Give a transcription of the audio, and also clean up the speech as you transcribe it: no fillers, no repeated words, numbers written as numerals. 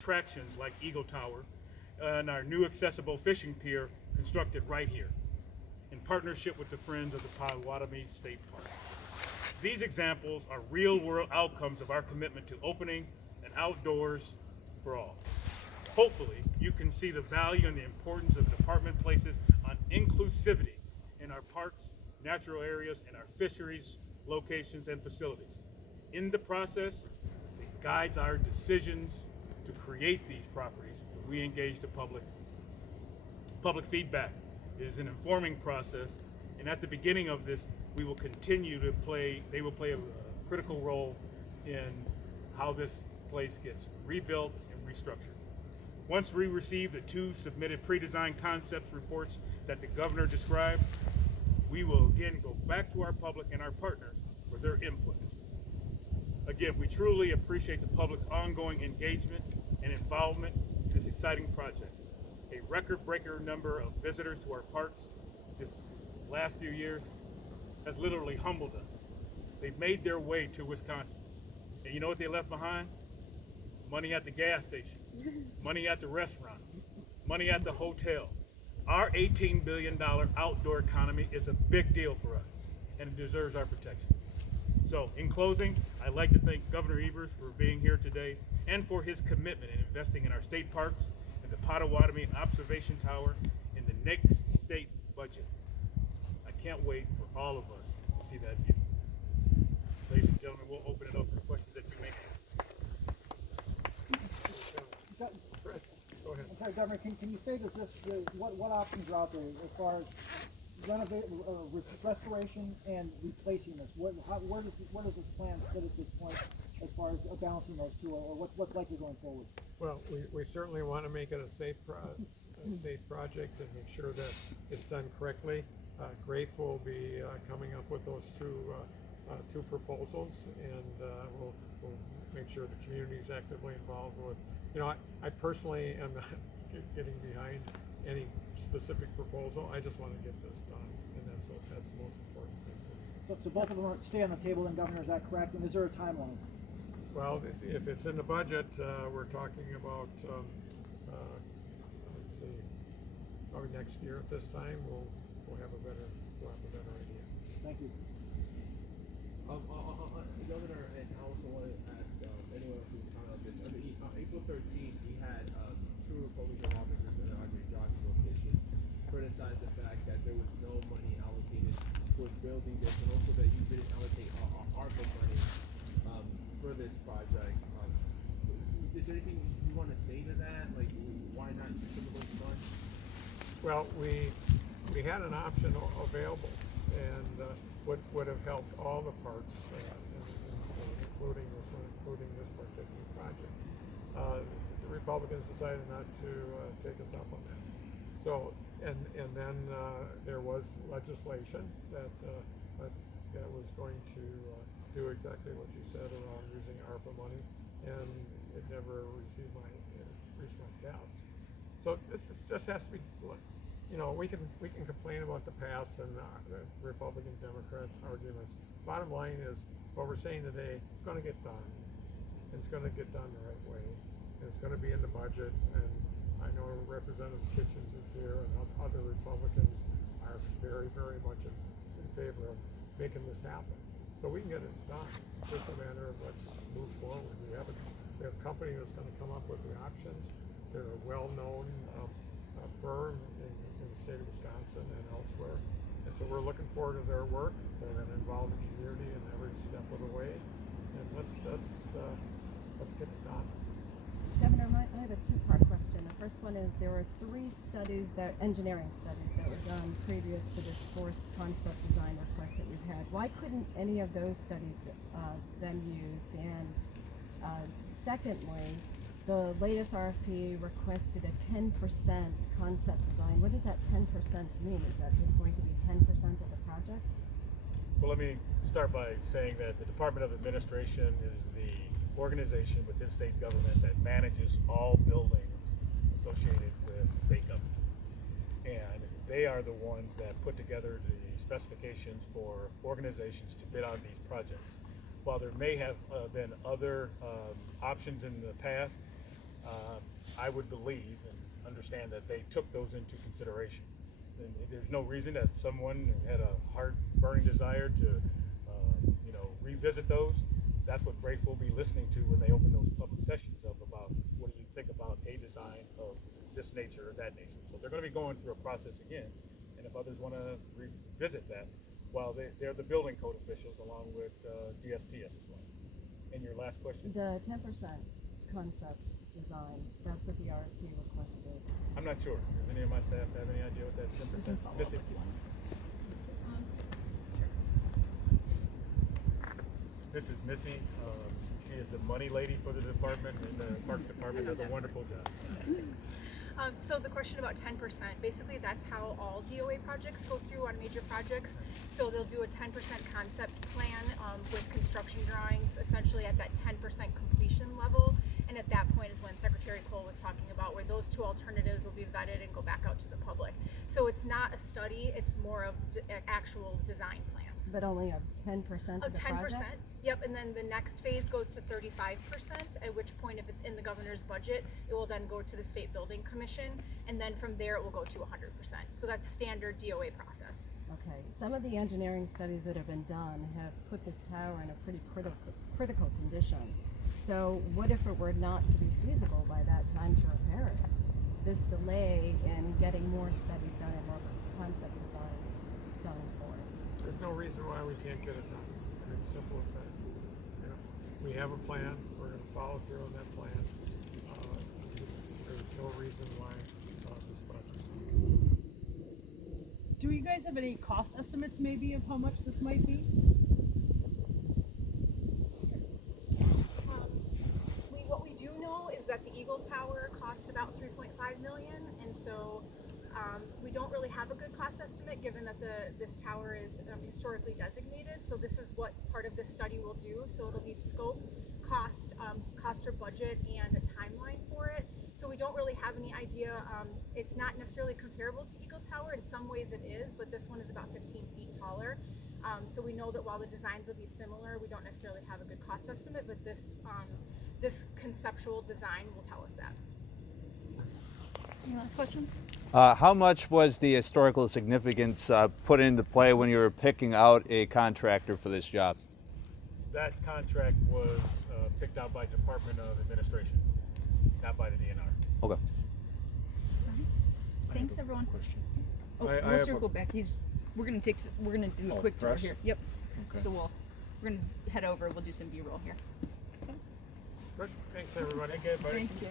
attractions like Eagle Tower and our new accessible fishing pier constructed right here in partnership with the Friends of the Potawatomi State Park. These examples are real-world outcomes of our commitment to opening and outdoors for all. Hopefully, you can see the value and the importance of the department places on inclusivity in our parks, natural areas, and our fisheries, locations, and facilities. In the process, it guides our decisions to create these properties. We engage the public. Public feedback is an informing process, and at the beginning of this, we will continue to play, they will play a critical role in how this place gets rebuilt and restructured. Once we receive the 2 submitted pre-designed concepts reports that the governor described, we will again go back to our public and our partners for their input. Again, we truly appreciate the public's ongoing engagement and involvement in this exciting project. A record-breaker number of visitors to our parks this last few years has literally humbled us. They've made their way to Wisconsin. And you know what they left behind? Money at the gas station, money at the restaurant, money at the hotel. Our $18 billion outdoor economy is a big deal for us, and it deserves our protection. So, in closing, I'd like to thank Governor Evers for being here today and for his commitment in investing in our state parks and the Potawatomi Observation Tower in the next state budget. I can't wait for all of us to see that view. Ladies and gentlemen, we'll open it up for questions that you may have. Chris, go ahead. Okay, Governor, can you say that what options are out there as far as restoration and replacing this? Where does this plan sit at this point as far as balancing those two, or what's likely going forward? Well, we certainly want to make it a safe project and make sure that it's done correctly. GRAFE will be coming up with those two proposals, and we'll make sure the community is actively involved with. You know, I personally am not getting behind any specific proposal. I just want to get this done, and that's the most important thing for me. So both of them stay on the table, then, Governor, is that correct? And is there a timeline? Well, if it's in the budget, we're talking about, let's see, probably next year at this time, we'll have a better idea. Thank you. Governor, and I also want to ask anyone else who's comment on this. On April 13th, we had 2 Republican lawmakers in Andre Johnson's location criticize the fact that there was no money allocated towards building this, and also that you didn't allocate ARPA money for this project. Is there anything you want to say to that? Like, why not use some of those funds? Well, we had an option available, and would have helped all the parts, including this particular project. The Republicans decided not to take us up on that. So, and then there was legislation that was going to do exactly what you said around using ARPA money, and it never reached my desk. So this just has to be, you know, we can complain about the past and the Republican Democrat arguments. Bottom line is, what we're saying today, it's going to get done. And it's going to get done the right way. And it's going to be in the budget. And I know Representative Kitchens is here, and other Republicans are very, very much in favor of making this happen. So we can get it done. It's just a matter of let's move forward. We have a company that's going to come up with the options. They're a well-known firm in the state of Wisconsin and elsewhere. And so we're looking forward to their work. They're going to involve the community in every step of the way. And let's get it done. Governor, I have a 2-part question. The first one is there were 3 engineering studies that were done previous to this 4th concept design request that we've had. Why couldn't any of those studies been used? And secondly, the latest RFP requested a 10% concept design. What does that 10% mean? Is that just going to be 10% of the project? Well, let me start by saying that the Department of Administration is the organization within state government that manages all buildings associated with state government. And they are the ones that put together the specifications for organizations to bid on these projects. While there may have been other options in the past, I would believe and understand that they took those into consideration. And there's no reason that if someone had a heart burning desire to, revisit those, that's what Rafe will be listening to when they open those public sessions up about what do you think about a design of this nature or that nature. So they're going to be going through a process again, and if others want to revisit that, well, they're the building code officials along with DSPS as well. And your last question? The 10% concept design, that's what the RFP requested. I'm not sure. Does any of my staff have any idea what that 10%? Missy? This is Missy. She is the money lady for the department, and the Parks Department does a wonderful job. So the question about 10%, basically that's how all DOA projects go through on major projects. So they'll do a 10% concept plan with construction drawings, essentially at that 10% completion level. And at that point is when Secretary Cole was talking about where those two alternatives will be vetted and go back out to the public. So it's not a study, it's more of actual design plans. But only of 10% of the 10%. project? Yep, and then the next phase goes to 35%, at which point if it's in the governor's budget, it will then go to the State Building Commission, and then from there it will go to 100%. So that's standard DOA process. Okay, some of the engineering studies that have been done have put this tower in a pretty critical condition. So what if it were not to be feasible by that time to repair it? This delay in getting more studies done and more concept designs done for it. There's no reason why we can't get it done. I mean, simple as that. We have a plan. We're going to follow through on that plan. There's no reason why this project. Do you guys have any cost estimates maybe of how much this might be? What we do know is that the Eagle Tower cost about $3.5 million, and so we don't really have a good cost estimate given that this tower is historically designated. So this is what part of this study will do. So it'll be scope, cost or budget, and a timeline for it. So we don't really have any idea. It's not necessarily comparable to Eagle Tower. In some ways it is, but this one is about 15 feet taller. So we know that while the designs will be similar, we don't necessarily have a good cost estimate, but this conceptual design will tell us that. Any last questions? How much was the historical significance put into play when you were picking out a contractor for this job? That contract was picked out by Department of Administration, not by the DNR. Okay. Thanks, everyone. Oh, I we'll have circle back. We're gonna do a quick tour press? here. Yep. Okay. So we're gonna head over. We'll do some B-roll here. Good. Thanks, everybody. Good, buddy. Thank you.